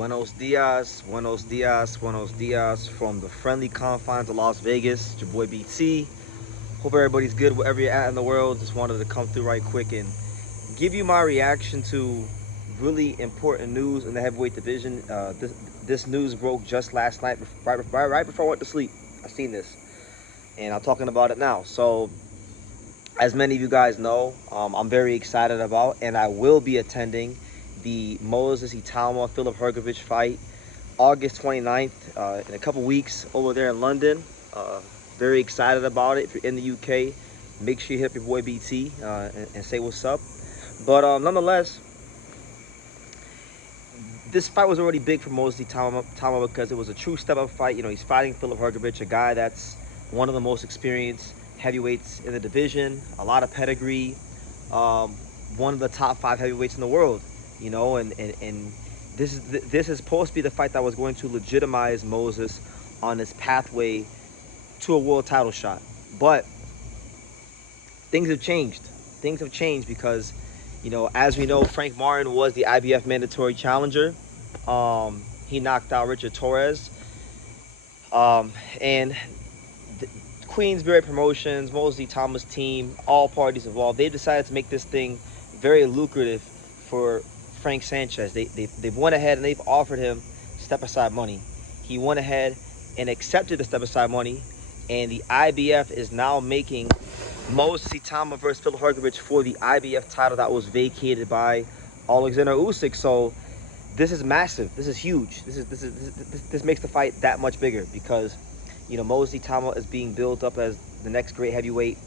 Buenos dias, buenos dias from the friendly confines of Las Vegas. It's your boy BT. Hope everybody's good wherever you're at in the world. Just wanted to come through right quick and give you my reaction to really important news in the heavyweight division. This news broke just last night, right before I went to sleep. I seen this, and I'm talking about it now. So, as many of you guys know, I'm very excited about, and I will be attending the Moses Itama Filip Hrgovic fight August 29th in a couple weeks over there in London. Very excited about it. If you're in the UK, make sure you hit up your boy BT and say what's up. But nonetheless, this fight was already big for Moses Itama because it was a true step-up fight. You know, he's fighting Filip Hrgovic, a guy that's one of the most experienced heavyweights in the division, a lot of pedigree, one of the top 5 heavyweights in the world. You know, and this is supposed to be the fight that was going to legitimize Moses on his pathway to a world title shot. But things have changed. Things have changed because, you know, as we know, Frank Martin was the IBF mandatory challenger. He knocked out Richard Torres. And Queensberry Promotions, Moses Itama's team, all parties involved, they decided to make this thing very lucrative for Frank Sanchez. They've went ahead and they've offered him step-aside money. He went ahead and accepted the step-aside money, and the IBF is now making Moses Itama versus Filip Hrgovic for the IBF title that was vacated by Alexander Usyk. So this is massive. This is huge. This makes the fight that much bigger because, you know, Moses Itama is being built up as the next great heavyweight.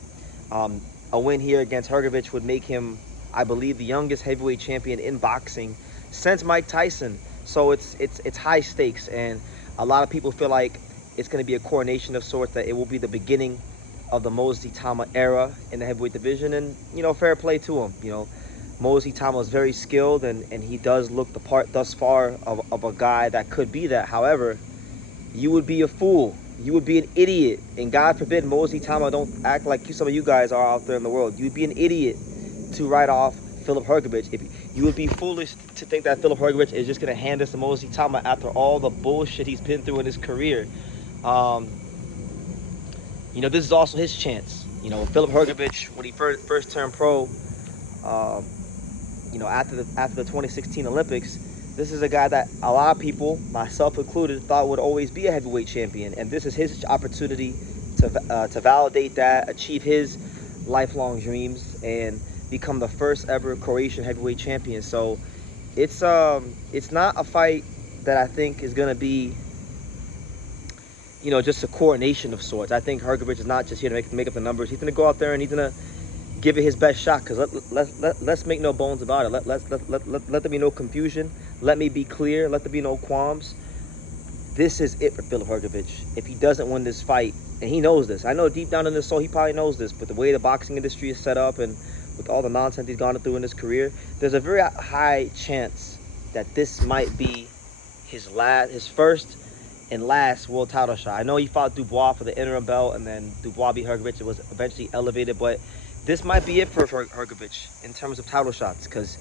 A win here against Hrgovic would make him, I believe, the youngest heavyweight champion in boxing since Mike Tyson. So it's high stakes, and a lot of people feel like it's going to be a coronation of sorts, that it will be the beginning of the Moses Itama era in the heavyweight division. And, you know, fair play to him. You know, Moses Itama is very skilled, and he does look the part thus far of a guy that could be that. However, you would be a fool. You would be an idiot, and God forbid Moses Itama don't act like some of you guys are out there in the world. You'd be an idiot to write off Filip Hrgovic. If you would be foolish to think that Filip Hrgovic is just going to hand this to Moses Itama after all the bullshit he's been through in his career. You know, this is also his chance. You know, Filip Hrgovic, when he first turned pro, you know, after the 2016 Olympics, this is a guy that a lot of people, myself included, thought would always be a heavyweight champion, and this is his opportunity to validate that, achieve his lifelong dreams, and become the first ever Croatian heavyweight champion. So it's not a fight that I think is going to be, you know, just a coronation of sorts. I think Hrgovic is not just here to make up the numbers. He's going to go out there and he's going to give it his best shot, because let's make no bones about it. Let there be no confusion. Let me be clear. Let there be no qualms. This is it for Filip Hrgovic. If he doesn't win this fight, and he knows this, I know deep down in his soul he probably knows this, but the way the boxing industry is set up and with all the nonsense he's gone through in his career, there's a very high chance that this might be his first and last world title shot. I know he fought Dubois for the interim belt, and then Dubois beat Hrgovic. It was eventually elevated, but this might be it for Hrgovic in terms of title shots, because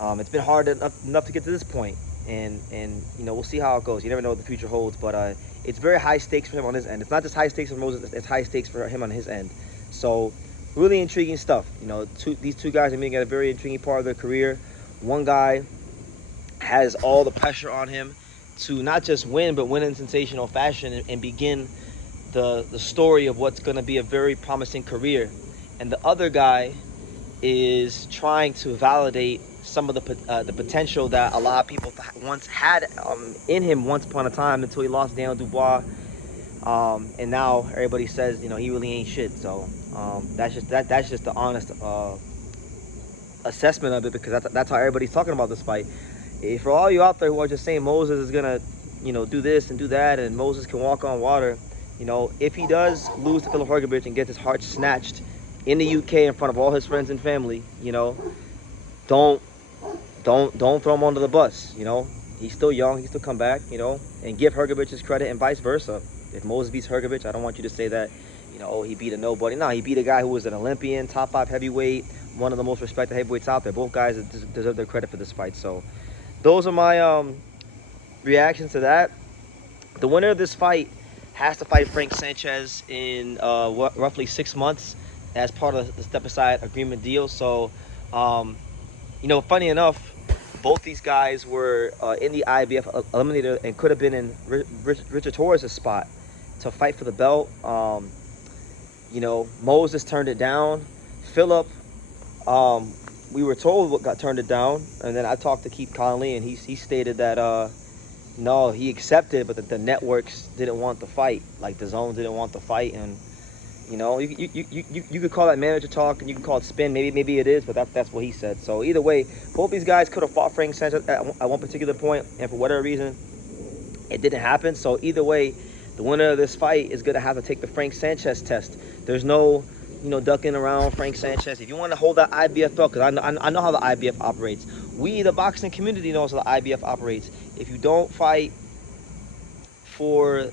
it's been hard enough to get to this point, and you know, we'll see how it goes. You never know what the future holds, but it's very high stakes for him on his end. It's not just high stakes for Moses; it's high stakes for him on his end. So really intriguing stuff. You know, these two guys are meeting at a very intriguing part of their career. One guy has all the pressure on him to not just win, but win in sensational fashion and begin the story of what's going to be a very promising career. And the other guy is trying to validate some of the potential that a lot of people once had in him once upon a time, until he lost Daniel Dubois. And now everybody says, you know, he really ain't shit. So that's just the honest assessment of it, because that's how everybody's talking about this fight. For all you out there who are just saying Moses is gonna, you know, do this and do that, and Moses can walk on water, you know, if he does lose to Filip Hrgovic and gets his heart snatched in the UK in front of all his friends and family, you know, don't throw him under the bus. You know, he's still young, he can still come back, you know, and give Hrgovic his credit, and vice versa. If Moses beats Hrgovic, I don't want you to say that, you know, oh, he beat a nobody. No, he beat a guy who was an Olympian, top 5 heavyweight, one of the most respected heavyweights out there. Both guys deserve their credit for this fight. So those are my reaction to that, the winner of this fight has to fight Frank Sanchez in roughly 6 months as part of the step aside agreement deal. So, you know, funny enough, both these guys were in the IBF eliminator and could have been in Richard Torres' spot to fight for the belt. You know, Moses turned it down. Philip, we were told what got turned it down, and then I talked to Keith Conley, and he stated that no, he accepted, but the networks didn't want the fight. Like the zone didn't want the fight, and you know, you could call that manager talk, and you can call it spin. Maybe it is, but that's what he said. So either way, both these guys could have fought Frank Sanchez at one particular point, and for whatever reason, it didn't happen. So either way, the winner of this fight is going to have to take the Frank Sanchez test. There's no, you know, ducking around Frank Sanchez. If you want to hold that IBF belt, because I know how the IBF operates. We, the boxing community, knows how the IBF operates. If you don't fight for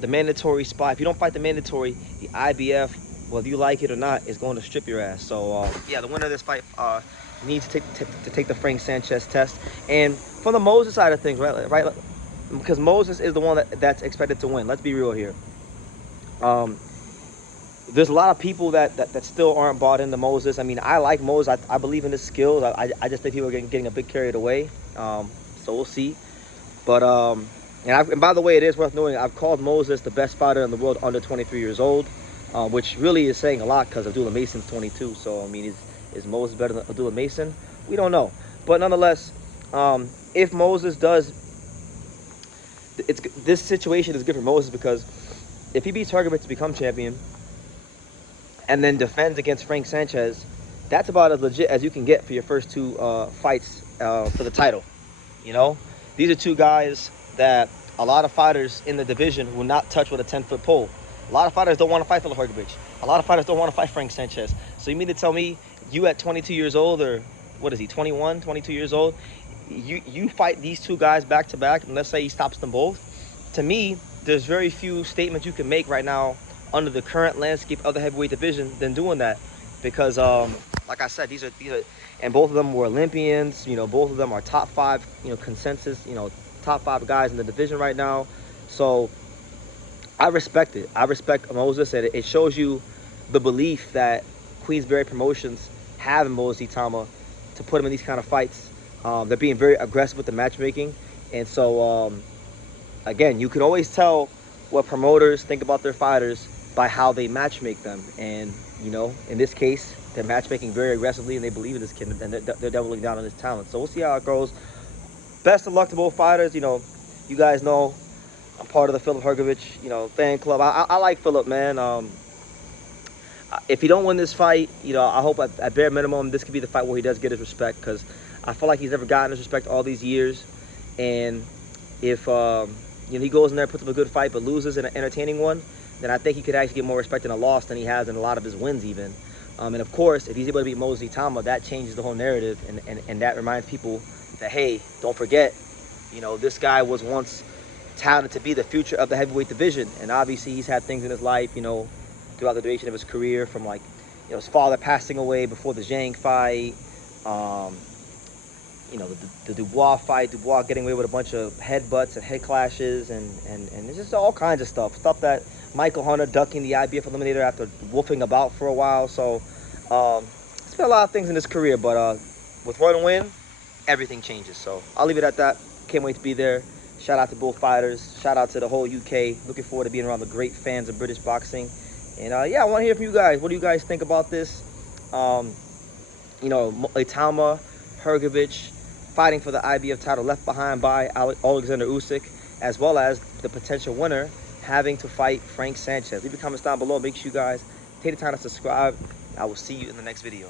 the mandatory spot, if you don't fight the mandatory, the IBF, whether you like it or not, is going to strip your ass. So yeah, the winner of this fight needs to take the Frank Sanchez test. And from the Moses side of things, right, because Moses is the one that's expected to win. Let's be real here. There's a lot of people that still aren't bought into Moses. I mean, I like Moses. I believe in his skills. I just think people are getting a bit carried away. So we'll see. But and by the way, it is worth noting, I've called Moses the best fighter in the world under 23 years old, which really is saying a lot because Abdullah Mason's 22. So, I mean, is Moses better than Abdullah Mason? We don't know. But nonetheless, if Moses does, this situation is good for Moses because if he beats Hrgovic to become champion and then defends against Frank Sanchez, that's about as legit as you can get for your first two fights for the title. You know, these are two guys that a lot of fighters in the division will not touch with a 10-foot pole. A lot of fighters don't want to fight Filip Hrgovic. A lot of fighters don't want to fight Frank Sanchez. So you mean to tell me you at 22 years old, or what is he, 21, 22 years old, you fight these two guys back to back, and let's say he stops them both? To me, there's very few statements you can make right now under the current landscape of the heavyweight division than doing that, because like I said, these are and both of them were Olympians. You know, both of them are top 5, you know, consensus, you know, top 5 guys in the division right now. So I respect it. I respect Moses, and it shows you the belief that Queensberry Promotions have in Moses Itama to put him in these kind of fights. They're being very aggressive with the matchmaking, and so again, you can always tell what promoters think about their fighters by how they matchmake them. And you know, in this case, they're matchmaking very aggressively, and they believe in this kid, and they're doubling down on his talent. So we'll see how it goes. Best of luck to both fighters. You know, you guys know I'm part of the Filip Hrgovic, you know, fan club. I like Filip, man. If he don't win this fight, you know, I hope at bare minimum this could be the fight where he does get his respect, because I feel like he's never gotten his respect all these years. And if you know, he goes in there, puts up a good fight, but loses in an entertaining one, then I think he could actually get more respect in a loss than he has in a lot of his wins even. And of course, if he's able to beat Moses Itama, that changes the whole narrative, and that reminds people that, hey, don't forget, you know, this guy was once touted to be the future of the heavyweight division. And obviously he's had things in his life, you know, throughout the duration of his career, from like, you know, his father passing away before the Zhang fight, you know, the Dubois fight, Dubois getting away with a bunch of headbutts and head clashes, and it's just all kinds of stuff that Michael Hunter ducking the IBF eliminator after wolfing about for a while. So it's been a lot of things in his career, but with one win, everything changes. So I'll leave it at that. Can't wait to be there. Shout out to both fighters. Shout out to the whole UK. Looking forward to being around the great fans of British boxing. And yeah, I want to hear from you guys. What do you guys think about this? You know, Itauma, Hrgovic fighting for the IBF title, left behind by Alexander Usyk, as well as the potential winner having to fight Frank Sanchez. Leave your comments down below. Make sure you guys take the time to subscribe. I will see you in the next video.